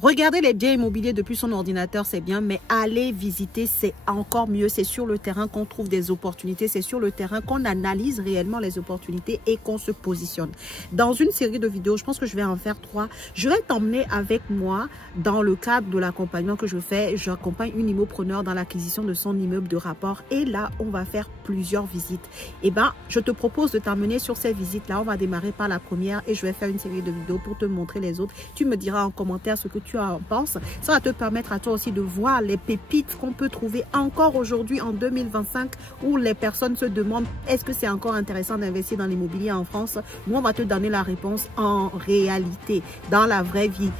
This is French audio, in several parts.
Regarder les biens immobiliers depuis son ordinateur, c'est bien, mais aller visiter, c'est encore mieux. C'est sur le terrain qu'on trouve des opportunités. C'est sur le terrain qu'on analyse réellement les opportunités et qu'on se positionne. Dans une série de vidéos, je pense que je vais en faire 3. Je vais t'emmener avec moi dans le cadre de l'accompagnement que je fais. J'accompagne une immopreneur dans l'acquisition de son immeuble de rapport. Et là, on va faire plusieurs visites. Et ben, je te propose de t'emmener sur ces visites-là. On va démarrer par la première et je vais faire une série de vidéos pour te montrer les autres. Tu me diras en commentaire ce que tu en penses. Ça va te permettre à toi aussi de voir les pépites qu'on peut trouver encore aujourd'hui en 2025 où les personnes se demandent est-ce que c'est encore intéressant d'investir dans l'immobilier en France. Nous, on va te donner la réponse en réalité, dans la vraie vie,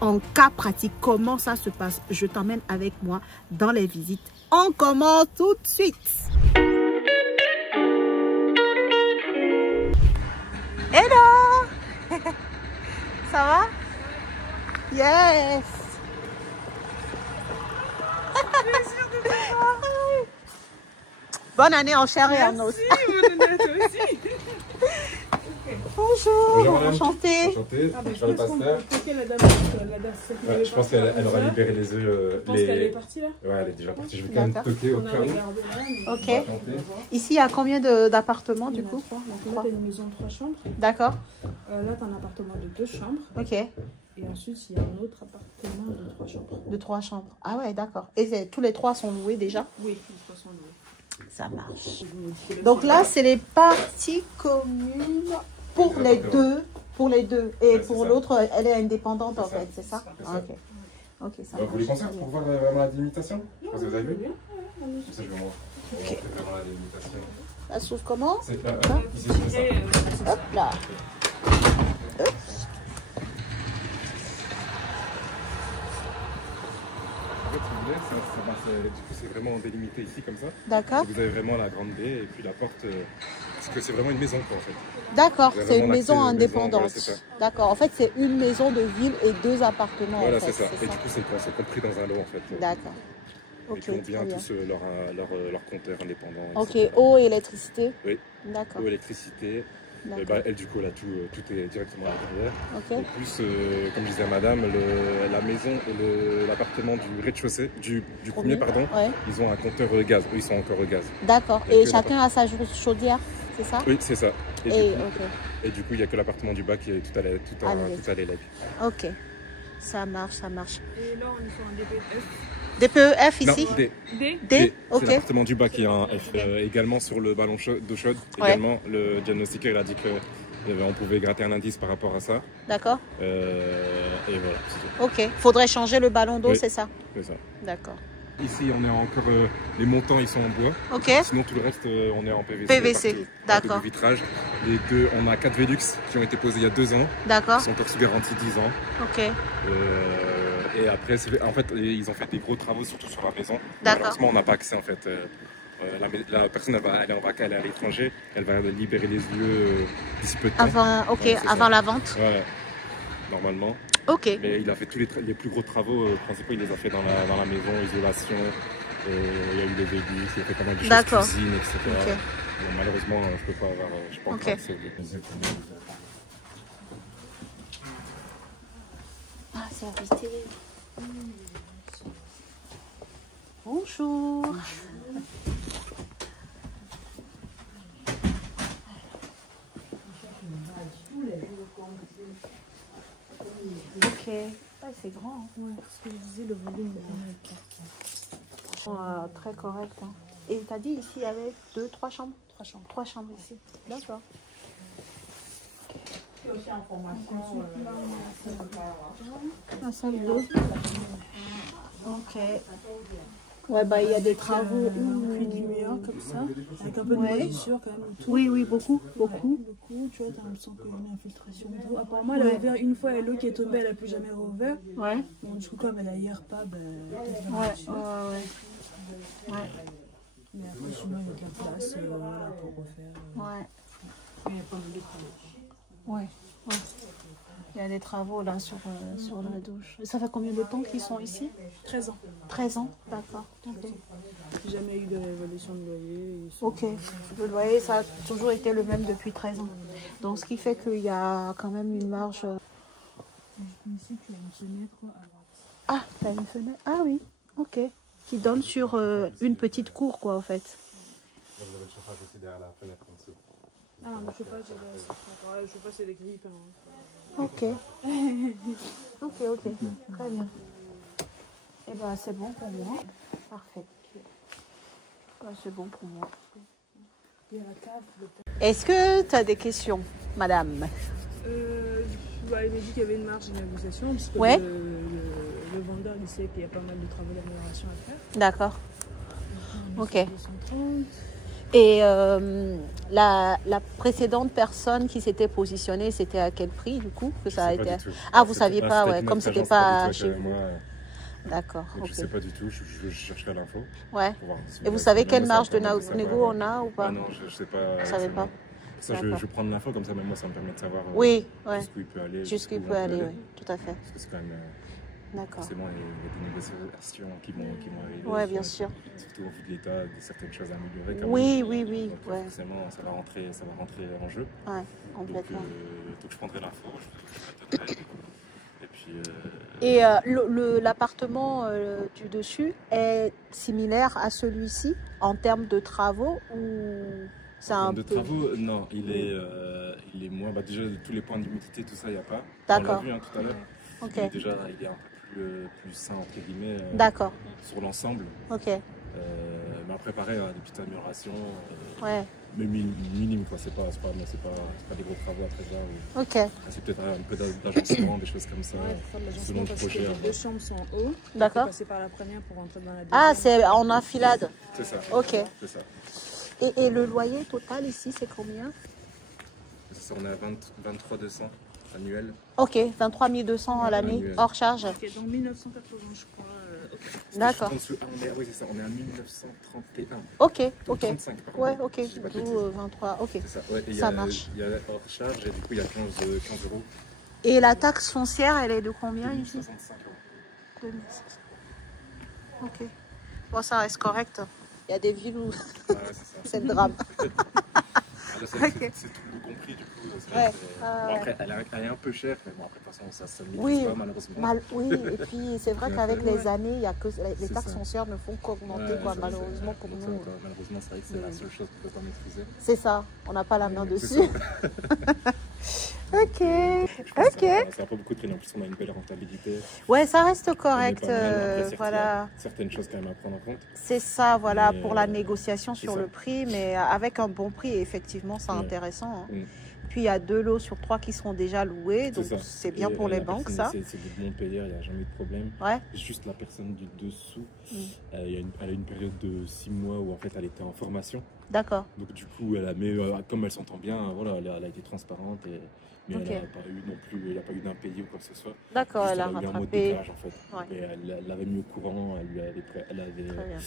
en cas pratique. Comment ça se passe? Je t'emmène avec moi dans les visites. On commence tout de suite. Hello. Ça va? Yes. Bonne année en chair et en os. Bonne année à toi aussi. Bonjour, enchantée. Enchanté, Ah bah, Charles je pense qu'on Pasteur. peut toquer la dame, celle qui Ouais, devait je pense partir, qu'elle aura libéré les œufs. Je pense qu'elle est partie là. Ouais, elle est déjà partie. Je vais quand même D'accord. toquer au On a cas où. regardé là. Mais... Ok. Enchanté. Ici, il y a combien d'appartements du coup? Donc là, t'as une maison de 3 chambres. D'accord. Là, t'as un appartement de 2 chambres. Ok. Et ensuite, il y a un autre appartement de 3 chambres. De 3 chambres. Ah ouais, d'accord. Et tous les 3 sont loués déjà? Oui, de toute façon, oui. Ça marche. Je vous modifier le Donc son. là, c'est les parties communes pour les deux. Pour les deux. Et Ouais, pour c'est ça. l'autre, elle est indépendante en C'est ça. fait, c'est ça? C'est ça. Ok. Ok, ça Vous voulez marche. penser pour voir vraiment la délimitation? Je pense que vous avez vu. Bien. Comme ça, je vais montrer vraiment la délimitation. Ça s'ouvre comment? C'est ici, c'est ça. Hop là. Hop. En fait, si vous voulez, du coup, c'est vraiment délimité ici comme ça. D'accord. Et vous avez vraiment la grande baie et puis la porte. Parce que c'est vraiment une maison, quoi, en fait. D'accord, Vous avez c'est une vraiment maison l'accès aux maisons, indépendante. voilà, c'est ça. D'accord, en fait, c'est une maison de ville et 2 appartements. Voilà, en fait, c'est ça. Et du coup, c'est compris dans un lot, en fait. D'accord. Et Ok, qui ont bien très bien. tous leur compteur indépendant. Ok, etc. eau et électricité. Oui. D'accord. Eau, électricité. Et D'accord. bah, elle, du coup, elle a tout est directement à l'intérieur. Ok. Et plus, comme je disais à madame, la maison et l'appartement du rez-de-chaussée, du premier, pardon, Ouais. ils ont un compteur gaz. Eux, ils sont encore au gaz. D'accord. Il y a Et que chacun a sa chaudière, c'est ça? Oui, c'est ça. Et, Et du coup, il n'y a que l'appartement du bas qui est tout à l'électrique. ok. Ça marche, ça marche. Et là, on est sur un DPF. DPEF ici? Non, D. D. D, C'est ok. l'appartement du bas qui est un F. Également sur le ballon d'eau chaude, Ouais. également, le diagnostiqueur il a dit qu'on pouvait gratter un indice par rapport à ça. D'accord. Et voilà, c'est tout. Ok. Faudrait changer le ballon d'eau, Oui. c'est ça? C'est ça. D'accord. Ici, on est encore. Les montants, ils sont en bois. Ok. Sinon, tout le reste, on est en PVC. PVC, partout. d'accord. Un peu de vitrage. Les deux, on a 4 Velux qui ont été posés il y a 2 ans. D'accord. Ils sont encore sous garantie 10 ans. Ok. Et après, en fait, ils ont fait des gros travaux, surtout sur la maison. D'accord. Malheureusement, on n'a pas accès en fait. La personne, elle est en vacances, elle est à l'étranger. Elle va libérer les lieux d'ici peu de temps. Avant, ok, Ouais, c'est avant ça. la vente. Ouais, normalement. Ok. Mais il a fait tous les plus gros travaux principaux, il les a fait dans la maison, isolation. Il y a eu des Velux, il a fait pas mal de choses, D'accord. cuisine, etc. Ok. Bon, malheureusement, je peux pas avoir, je peux pas Ok. avoir accès. Ah, service télé. Bonjour. Ok. Ouais, c'est grand. Hein. Ouais, parce que je disais, le volume Très correct. Hein. Et t'as dit ici il y avait 2-3 chambres? 3 chambres. 3 chambres ici. D'accord. La salle d'eau. Ok. Ouais, bah il y a des travaux. Puis du mur comme ça, avec un peu de Ouais. moisissure quand même. Tout. Oui, oui, beaucoup, beaucoup. Beaucoup, tu vois, t'as l'impression qu'il y a une infiltration d'eau. Apparemment, elle a ouvert une fois et l'eau qui est tombée, elle a plus jamais rouvert. Ouais. Bon, du coup, comme elle a hier pas, ben. Ouais, ouais. Mais après, sinon, il y a de la place voilà, pour refaire. Ouais. Mais il y a pas mal de travaux. Ouais. Ouais. Il y a des travaux là sur la douche. Et ça fait combien de temps qu'ils sont ici? 13 ans. 13 ans, d'accord. Ok. Jamais eu de révolution de loyer. Ils sont- Ok. Le loyer, ça a toujours été le même depuis 13 ans. Donc, ce qui fait qu'il y a quand même une marge. Ici, tu as une fenêtre à droite. Ah, t'as une fenêtre. Ah oui, ok. Qui donne sur une petite cour, quoi, en fait. Vous avez le chauffage aussi derrière la fenêtre en dessous. Ah non, le chauffage, le chauffage, c'est des grilles. Ok. Ok. Très bien. Eh bien, c'est bon pour moi. Parfait. C'est bon pour moi. Il y a la cave. Est-ce que tu as des questions, madame? Il m'a dit qu'il y avait une marge de négociation, parce que Ouais. le vendeur il sait qu'il y a pas mal de travaux d'amélioration à faire. D'accord. Ok. 230. Et la précédente personne qui s'était positionnée, c'était à quel prix, du coup, que ça a été? Ah, vous ne saviez pas, ouais, comme c'était pas chez vous. D'accord, donc, je ne sais pas du tout, je chercherai l'info. Ouais. Si Et vous savez quelle même marge ça de me permet négo savoir. on a ou pas? Ah non, je ne sais pas. Vous savez pas? Ça, je vais prendre l'info, comme ça, même moi, ça me permet de savoir Oui, ouais. jusqu'où il peut aller. Jusqu'où il peut aller, oui, tout à fait. Parce que c'est quand même. D'accord. Forcément, il y a des négociations qui vont arriver. Oui, bien sûr. Surtout au vu de l'état, certaines choses à améliorer. Quand Oui. même. Donc, Ouais. forcément, ça va rentrer en jeu. Ouais, complètement. Donc je prendrai l'info, je donnerai. Et puis. Et l'appartement du dessus est similaire à celui-ci en termes de travaux ou c'est un de peu... travaux, non, il est moins. Bah, déjà, tous les points d'humidité, tout ça, il n'y a pas. D'accord. On l'a vu tout à l'heure. Ok. Il est un peu plus sain, entre guillemets, D'accord. sur l'ensemble. Ok. Mais après, pareil, des petites améliorations. Ouais. Mais minime, quoi. C'est pas des gros travaux à prévoir. Ok. C'est peut-être un peu d'agencement, des choses comme ça. Ouais, pour faire de l'agencement, selon le parce projet. que les deux chambres sont en haut. D'accord. Il faut passer par la première pour rentrer dans la deuxième. Ah, c'est en enfilade. C'est ça. Ok. C'est ça. Et le loyer total ici, c'est combien? C'est ça, on est à 23 200 annuel. Ok, 23 200 à l'année, Annuel. hors charge. Ok, donc 1980, je crois. D'accord. Oui, c'est ça, on est à 1931. Ok, ok. 35, pardon. Ouais, ok. Je dis pas de D'où bêtises. 23, ok. C'est ça, ouais, et Ça marche. Il y a hors charge et du coup il y a 15 euros. Et la taxe foncière, elle est de combien ici? 65 euros. 2600. Ok. Bon, ça reste correct. Il y a des villes où Ouais, c'est ça. c'est le drame. Là, c'est Ok. tout compris du coup. Ouais. Bon, après, elle est un peu chère, mais bon, après, de toute façon, ça ne Oui. maîtrise pas malheureusement. Oui, et puis c'est vrai qu'avec les années, il y a que les C'est taxes ça. foncières ne font qu'augmenter, Ouais, quoi, ça, malheureusement c'est- pour donc ça, nous. encore, malheureusement, c'est vrai que c'est la seule chose qu'on ne peut pas maîtriser. C'est ça, on n'a pas la main C'est dessus. ça. Ok, Je pense ok. que ça n'a pas beaucoup de prix, en plus on a une belle rentabilité. Ouais, ça reste On est correct. pas mal. Après, certes, il y a Voilà. certaines choses quand même à prendre en compte. C'est ça, voilà, Mais, pour la négociation c'est sur ça. le prix, mais avec un bon prix, effectivement, c'est Ouais. intéressant. Hein. Mm. Puis il y a 2 lots sur 3 qui seront déjà loués, donc ça. c'est bien Et, pour les la banques, personne, ça. C'est des bons payeurs, il n'y a jamais eu de problème. Ouais, Juste la personne du dessous, Mm. elle a une période de 6 mois où en fait elle était en formation. d'accord. Donc du coup, comme elle s'entend bien, voilà, elle a été transparente. Mais Ok. elle n'a pas eu non plus, il n'y a pas eu d'impayé ou quoi que ce soit. D'accord, Juste, elle a eu un mode rattrapé. décalage en fait. Ouais. Et elle l'avait mis au courant, Très bien.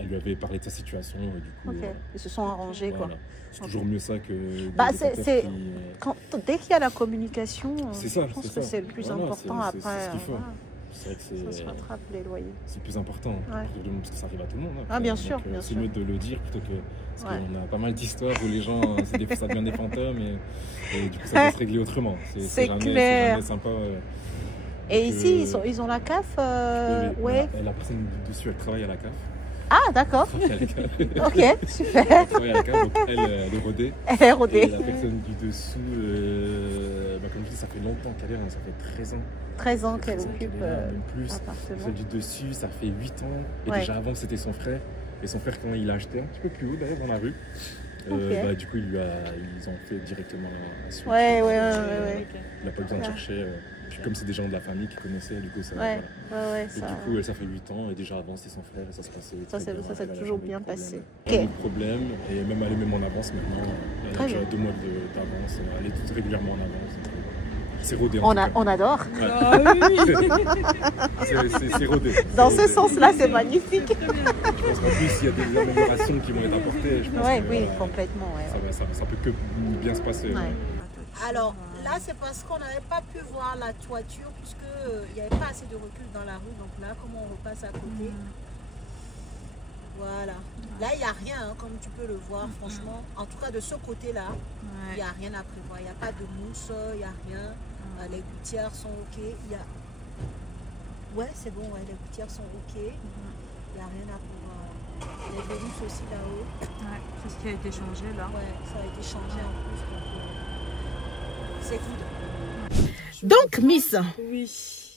elle lui avait parlé de sa situation. Et du coup, Ok, ils se sont arrangés, quoi. voilà. C'est toujours mieux ça que des Bah, locataires c'est- qui, Dès qu'il y a la communication, C'est ça, je pense c'est que ça. c'est le plus Voilà, important c'est après. ce qu'il faut. Voilà, C'est vrai que ça se rattrape les loyers. c'est le plus important, Ouais. parce que ça arrive à tout le monde. Hein. Ah, bien Donc, sûr, bien c'est sûr. mieux de le dire plutôt que. Parce Ouais. qu'on a pas mal d'histoires où les gens, ça devient des fantômes et du coup ça peut se régler autrement. C'est jamais, clair. C'est jamais sympa. Et que- ici, ils ont la CAF ouais. La personne du dessus, elle travaille à la CAF. Ah, d'accord. Elle travaille à la CAF. Ok, super. Elle travaille à la CAF, donc elle est rodée. Elle est Et rodée. la personne du dessous, comme je dis, ça fait longtemps qu'elle est là, ça fait 13 ans. 13 ans qu'elle 13 ans occupe qu'elle est là, même plus. l'appartement. Celle du dessus, ça fait 8 ans. Et Ouais. déjà avant, c'était son frère. Et son frère, quand il a acheté un petit peu plus haut, d'ailleurs, dans la rue, Ok. du coup, ils ont fait directement la suite. Ouais. Il n'a pas besoin de Ouais. chercher. Puis comme c'est des gens de la famille qui connaissaient, du coup, ça. Ouais, voilà. ouais, Et ça. du coup, ça fait 8 ans. Et déjà avant, c'était son frère. Et ça se passait. Ça très bien. s'est Elle a toujours jamais eu bien de problème. passé. Pas Ok. de problème. Et même elle est même en avance maintenant. Elle Très a déjà bien. 2 mois d'avance. Elle est toute régulièrement en avance. Donc, c'est rodé. en On, tout cas. on adore. Ah oui, C'est rodé. Dans C'est ce rodé. sens-là, c'est magnifique. Je pense qu'en plus, il y a des améliorations qui vont être apportées. Je pense Ouais, que, oui, voilà, complètement. Ouais. ça peut que bien se passer. Ouais. Ouais. Alors là, c'est parce qu'on n'avait pas pu voir la toiture puisqu'il n'y avait pas assez de recul dans la rue. Donc là, comment on repasse à côté? Voilà. Là, il n'y a rien, hein, comme tu peux le voir, franchement. En tout cas, de ce côté-là, il n'y a rien à prévoir. Il n'y a pas de mousse, il n'y a rien. Les gouttières sont ok. Il y a... Ouais, c'est bon, ouais, les gouttières sont ok. Il n'y a rien à voir. Les velus aussi là-haut. Ouais, c'est ce qui a été changé là. Ouais, ça a été changé en plus. C'est good. Donc, Miss, oui.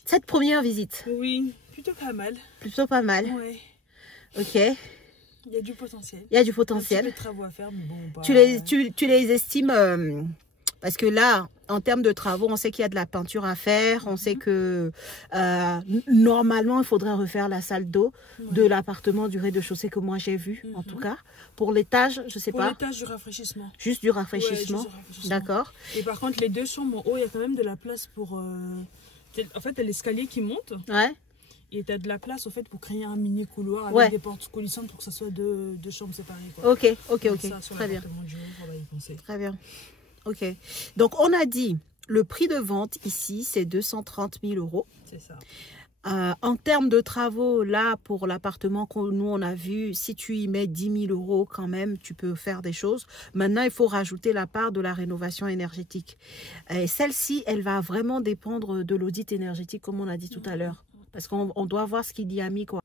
cette première visite. Oui, plutôt pas mal. Plutôt pas mal. Ouais. Ok. Il y a du potentiel. Il y a du potentiel. Il y a des travaux à faire, mais bon. Bah, tu les estimes parce que là, en termes de travaux, on sait qu'il y a de la peinture à faire. On sait que normalement, il faudrait refaire la salle d'eau de l'appartement du rez-de-chaussée que moi j'ai vu, en tout cas. Pour l'étage, je sais pas. Pour l'étage, du rafraîchissement. Juste du rafraîchissement. Ouais, d'accord. Et par contre, les 2 chambres en haut, il y a quand même de la place pour... En fait, il y a l'escalier qui monte. Ouais. Et tu as de la place en fait pour créer un mini couloir avec des portes coulissantes pour que ça soit deux chambres séparées. Quoi. Ok. Ça, très bien. On va y penser. Très bien. Ok. Donc, on a dit, le prix de vente ici, c'est 230 000 €. C'est ça. En termes de travaux, là, pour l'appartement que nous, on a vu, si tu y mets 10 000 € quand même, tu peux faire des choses. Maintenant, il faut rajouter la part de la rénovation énergétique. Et celle-ci, elle va vraiment dépendre de l'audit énergétique, comme on a dit tout à l'heure. Parce qu'on doit voir ce qu'il y a mis, quoi.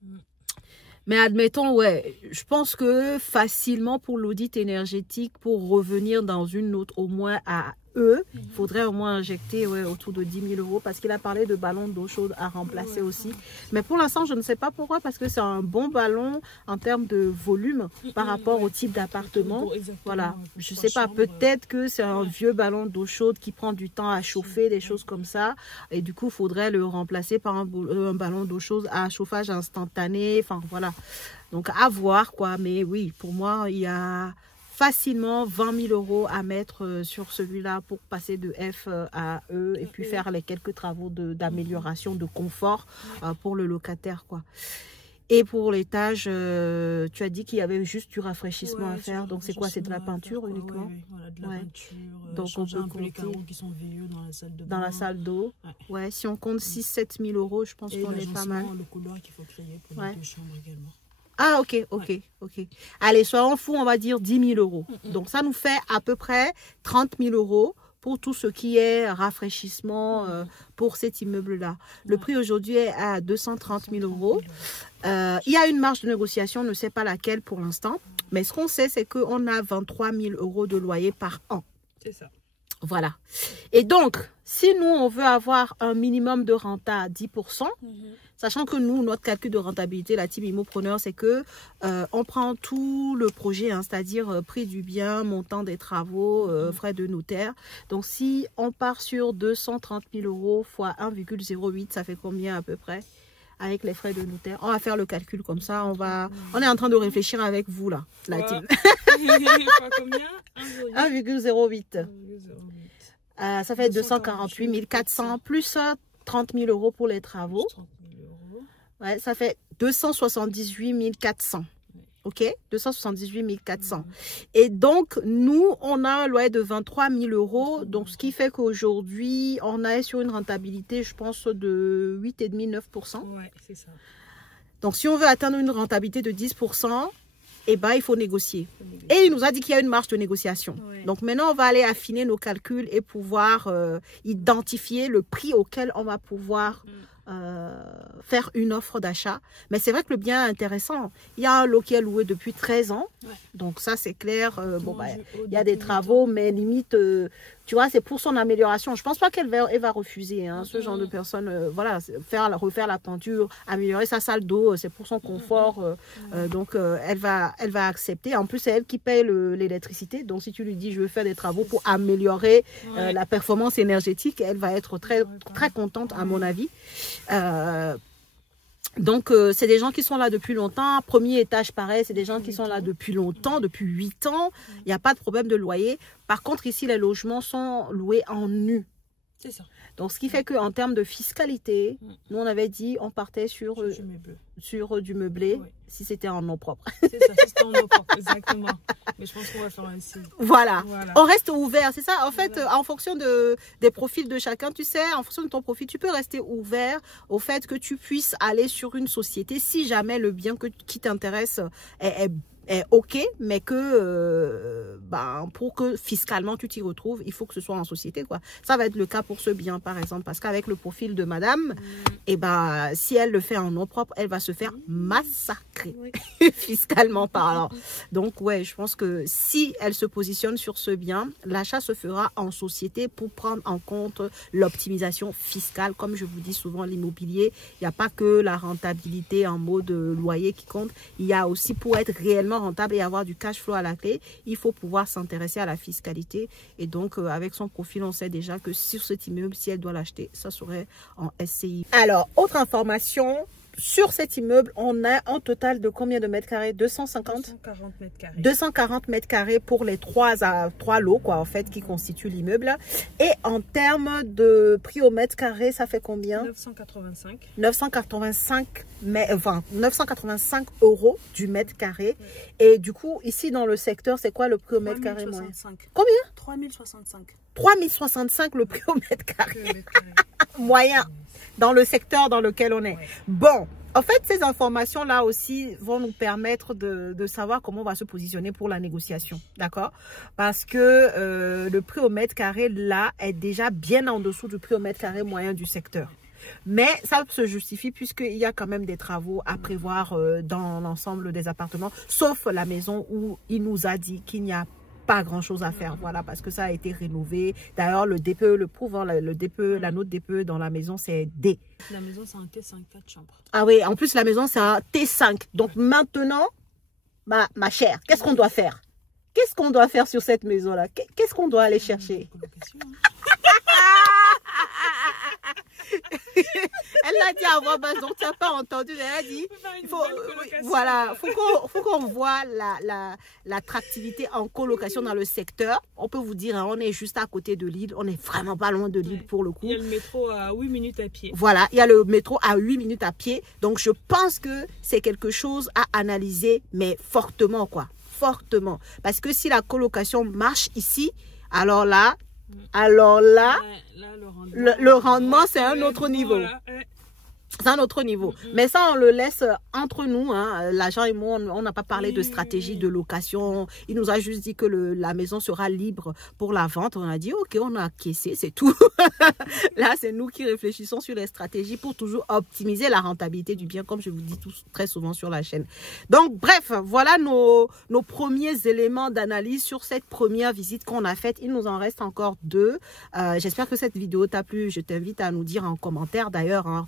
Mais admettons, ouais, je pense que facilement pour l'audit énergétique, pour revenir dans une autre, au moins à eux, il faudrait au moins injecter autour de 10 000 € parce qu'il a parlé de ballon d'eau chaude à remplacer aussi. Mais pour l'instant, je ne sais pas pourquoi, parce que c'est un bon ballon en termes de volume par rapport au type d'appartement. Voilà, je ne sais pas, peut-être que c'est un vieux ballon d'eau chaude qui prend du temps à chauffer, des choses comme ça. Et du coup, il faudrait le remplacer par un ballon d'eau chaude à chauffage instantané. Enfin, voilà. Donc, à voir, quoi. Mais oui, pour moi, il y a facilement 20 000 € à mettre sur celui-là pour passer de F à E et puis faire les quelques travaux d'amélioration, de confort pour le locataire, quoi. Et pour l'étage, tu as dit qu'il y avait juste du rafraîchissement à faire. Donc c'est quoi? C'est de la peinture uniquement? Oui, voilà, de la peinture. Donc on peut un peu les compter carreaux qui sont vieux dans la salle de bain. Dans la salle d'eau. Ouais, si on compte 6 000 à 7 000 €, je pense qu'on est pas mal. Le couloir qu'il faut créer pour les 2 chambres également. Ah, ok. Allez, soyons fous, on va dire 10 000 €. Donc, ça nous fait à peu près 30 000 € pour tout ce qui est rafraîchissement pour cet immeuble-là. Le prix aujourd'hui est à 230 000 €. Il y a une marge de négociation, on ne sait pas laquelle pour l'instant. Mais ce qu'on sait, c'est qu'on a 23 000 € de loyer par an. C'est ça. Voilà. Et donc, si nous, on veut avoir un minimum de renta à 10%, sachant que nous, notre calcul de rentabilité, la team Immopreneur, c'est que on prend tout le projet, c'est-à-dire prix du bien, montant des travaux, frais de notaire. Donc, si on part sur 230 000 € fois 1,08, ça fait combien à peu près avec les frais de notaire? On va faire le calcul comme ça. On est en train de réfléchir avec vous, là, la team. Combien? 1,08. Ça fait 248 400 plus 30 000 € pour les travaux. Ouais, ça fait 278 400. Ok, 278 400. Et donc, nous, on a un loyer de 23 000 €. Donc, ce qui fait qu'aujourd'hui, on est sur une rentabilité, je pense, de 8,5-9%. Ouais, c'est ça. Donc, si on veut atteindre une rentabilité de 10%, eh ben, il faut négocier. Et il nous a dit qu'il y a une marge de négociation. Ouais. Donc, maintenant, on va aller affiner nos calculs et pouvoir identifier le prix auquel on va pouvoir faire une offre d'achat. Mais c'est vrai que le bien est intéressant. Il y a un lot qui est loué depuis 13 ans. Ouais. Donc ça, c'est clair. Il y a des travaux, mais limite, tu vois, c'est pour son amélioration. Je pense pas qu'elle va refuser ce genre de personne. Voilà, refaire la peinture, améliorer sa salle d'eau, c'est pour son confort. Donc, elle va accepter. En plus, c'est elle qui paye l'électricité. Donc, si tu lui dis, je veux faire des travaux pour améliorer la performance énergétique, elle va être très, très contente, à mon avis. Donc, c'est des gens qui sont là depuis longtemps. Premier étage, pareil, c'est des gens qui sont là depuis longtemps, depuis 8 ans. Il n'y a pas de problème de loyer. Par contre, ici, les logements sont loués en nu. C'est ça. Donc, ce qui fait qu'en termes de fiscalité, nous, on avait dit, on partait sur du meublé, si c'était en nom propre. C'est ça, si c'était en nom propre, exactement. Mais je pense qu'on va faire ainsi. Voilà. On reste ouvert, c'est ça. En fait, en fonction des profils de chacun, tu sais, en fonction de ton profil, tu peux rester ouvert au fait que tu puisses aller sur une société si jamais le bien qui t'intéresse est est OK, mais que pour que fiscalement tu t'y retrouves, il faut que ce soit en société, quoi. Ça va être le cas pour ce bien, par exemple, parce qu'avec le profil de madame, si elle le fait en nom propre, elle va se faire massacrer, fiscalement parlant. Donc, ouais, je pense que si elle se positionne sur ce bien, l'achat se fera en société pour prendre en compte l'optimisation fiscale. Comme je vous dis souvent, l'immobilier, il n'y a pas que la rentabilité en mode loyer qui compte. Il y a aussi, pour être réellement rentable et avoir du cash flow à la clé, il faut pouvoir s'intéresser à la fiscalité. Et donc, avec son profil, on sait déjà que sur cet immeuble, si elle doit l'acheter, ça serait en SCI. Alors, autre information, sur cet immeuble, on a un total de combien de mètres carrés? 250 240 mètres carrés. 240 mètres carrés pour les trois lots, quoi, en fait, qui constituent l'immeuble. Et en termes de prix au mètre carré, ça fait combien? 985. 985 euros du mètre carré. Oui. Et du coup, ici, dans le secteur, c'est quoi le prix au mètre carré moyen? Combien? 3065. 3065 le prix au mètre carré. Moyen. Dans le secteur dans lequel on est. Ouais. Bon, en fait, ces informations-là aussi vont nous permettre de savoir comment on va se positionner pour la négociation, d'accord? Parce que le prix au mètre carré, là, est déjà bien en dessous du prix au mètre carré moyen du secteur. Mais ça se justifie puisqu'il y a quand même des travaux à prévoir dans l'ensemble des appartements, sauf la maison où il nous a dit qu'il n'y a pas grand chose à faire, voilà, parce que ça a été rénové. D'ailleurs, le DPE le prouve, hein, le DPE, la note DPE dans la maison, c'est D. La maison, c'est un T5, 4 chambres. Ah oui, en plus, la maison, c'est un T5. Donc maintenant, ma chère, qu'est-ce qu'on doit faire? Qu'est-ce qu'on doit faire sur cette maison-là? Qu'est-ce qu'on doit aller chercher? Elle l'a dit à voix basse, donc tu n'as pas entendu. Elle a dit, faut qu'on voit l'attractivité en colocation dans le secteur. On peut vous dire, hein, on est juste à côté de Lille. On n'est vraiment pas loin de Lille pour le coup. Il y a le métro à 8 minutes à pied. Voilà, il y a le métro à 8 minutes à pied. Donc, je pense que c'est quelque chose à analyser, mais fortement, quoi. Fortement. Parce que si la colocation marche ici, alors là, le rendement, c'est un autre niveau. C'est un autre niveau. Mais ça, on le laisse entre nous. Hein. L'agent et moi, on n'a pas parlé de stratégie de location. Il nous a juste dit que la maison sera libre pour la vente. On a dit, OK, on a acquiescé, c'est tout. Là, c'est nous qui réfléchissons sur les stratégies pour toujours optimiser la rentabilité du bien, comme je vous dis très souvent sur la chaîne. Donc, bref, voilà nos premiers éléments d'analyse sur cette première visite qu'on a faite. Il nous en reste encore 2. J'espère que cette vidéo t'a plu. Je t'invite à nous dire en commentaire, d'ailleurs, hein,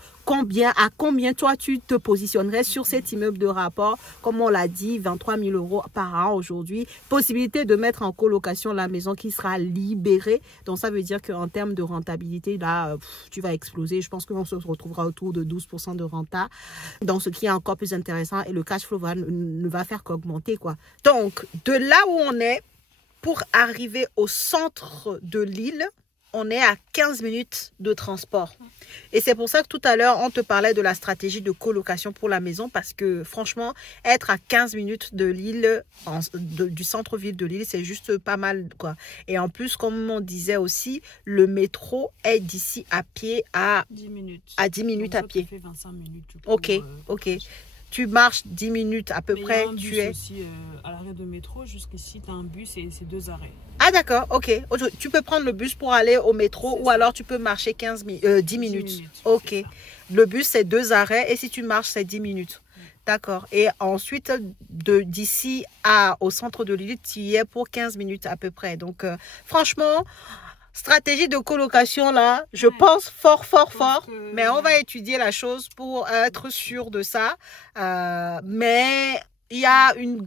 à combien toi tu te positionnerais sur cet immeuble de rapport, comme on l'a dit, 23 000 euros par an aujourd'hui. Possibilité de mettre en colocation la maison qui sera libérée. Donc ça veut dire qu'en termes de rentabilité, là, tu vas exploser. Je pense qu'on se retrouvera autour de 12% de renta. Donc ce qui est encore plus intéressant, et le cash flow ne va faire qu'augmenter, quoi. Donc de là où on est, pour arriver au centre de Lille, on est à 15 minutes de transport. Et c'est pour ça que tout à l'heure, on te parlait de la stratégie de colocation pour la maison, parce que franchement, être à 15 minutes de Lille, du centre-ville de Lille, c'est juste pas mal, quoi. Et en plus, comme on disait aussi, le métro est d'ici à pied à 10 minutes. À 10 minutes à pied. Ça fait 25 minutes. Ok, ok. Tu marches 10 minutes à peu près. Tu es aussi à l'arrêt de métro. Jusqu'ici, tu as un bus et c'est 2 arrêts. Ah d'accord, ok. Tu peux prendre le bus pour aller au métro, ou alors tu peux marcher 10 minutes. Ok. Le bus, c'est 2 arrêts, et si tu marches, c'est 10 minutes. D'accord. Et ensuite, d'ici au centre de Lille, tu y es pour 15 minutes à peu près. Donc, franchement, stratégie de colocation, là, je pense fort. Mais on va étudier la chose pour être sûr de ça. Mais il y a une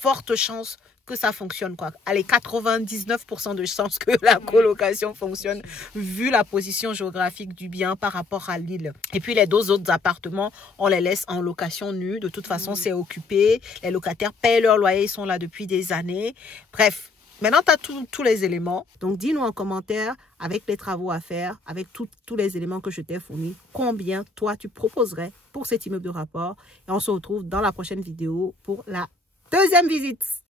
forte chance que ça fonctionne, quoi. Allez, 99% de chances que la colocation fonctionne, vu la position géographique du bien par rapport à Lille. Et puis les 2 autres appartements, on les laisse en location nue. De toute façon, c'est occupé. Les locataires payent leur loyer, ils sont là depuis des années. Bref, maintenant, tu as tous les éléments. Donc, dis-nous en commentaire, avec les travaux à faire, avec tous les éléments que je t'ai fournis, combien toi, tu proposerais pour cet immeuble de rapport. Et on se retrouve dans la prochaine vidéo pour la 2e visite.